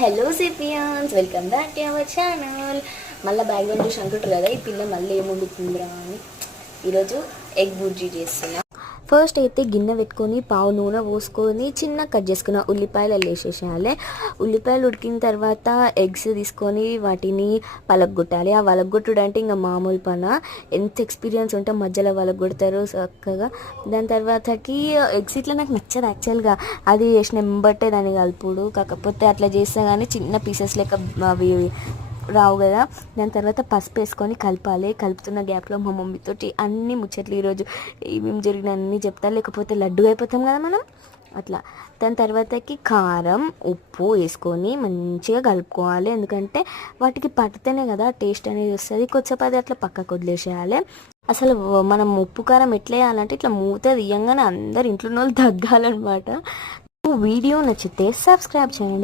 Hello సిపియన్స్, welcome back to our channel. మళ్ళీ background చూసి అంటుంటారు కదా, ఈ పిల్ల మళ్ళీ ఏముండుతుందిరా అని. ఈరోజు ఎగ్ బుర్జీ చేస్తున్నా. ఫస్ట్ అయితే గిన్నె పెట్టుకొని పావు నూనె పోసుకొని చిన్న కట్ చేసుకున్న ఉల్లిపాయలు వేసేసేయాలి. ఉల్లిపాయలు ఉడికిన తర్వాత ఎగ్స్ తీసుకొని వాటిని పలగొట్టాలి. ఆ వలగొట్టుడు అంటే ఇంకా మామూలు పన, ఎంత ఎక్స్పీరియన్స్ ఉంటే మధ్యలో వలగొడతారు చక్కగా. దాని తర్వాతకి ఎగ్స్ ఇట్లా నాకు నచ్చదు యాక్చువల్గా, అది వేసిన ఎంబట్టే దాన్ని కలుపుడు. కాకపోతే అట్లా చేస్తే కానీ చిన్న పీసెస్ లెక్క అవి రావు కదా. దాని తర్వాత పసుపు వేసుకొని కలపాలి. కలుపుతున్న గ్యాప్లో మా మమ్మీతోటి అన్ని ముచ్చట్లు ఈరోజు ఏమేమి జరిగిన అన్నీ చెప్తాను, లేకపోతే లడ్డుగా అయిపోతాం కదా మనం అట్లా. దాని తర్వాతకి కారం ఉప్పు వేసుకొని మంచిగా కలుపుకోవాలి, ఎందుకంటే వాటికి పడితేనే కదా టేస్ట్ అనేది వస్తుంది. కొద్దిసేపు అది అట్లా పక్కకు వదిలేసేయాలి. అసలు మనం ఉప్పు కారం ఎట్లా వేయాలంటే ఇట్లా మూత తీయంగానే అందరు ఇంట్లో వాళ్ళు తగ్గాలన్నమాట. వీడియో నచ్చితే సబ్స్క్రైబ్ చేయండి.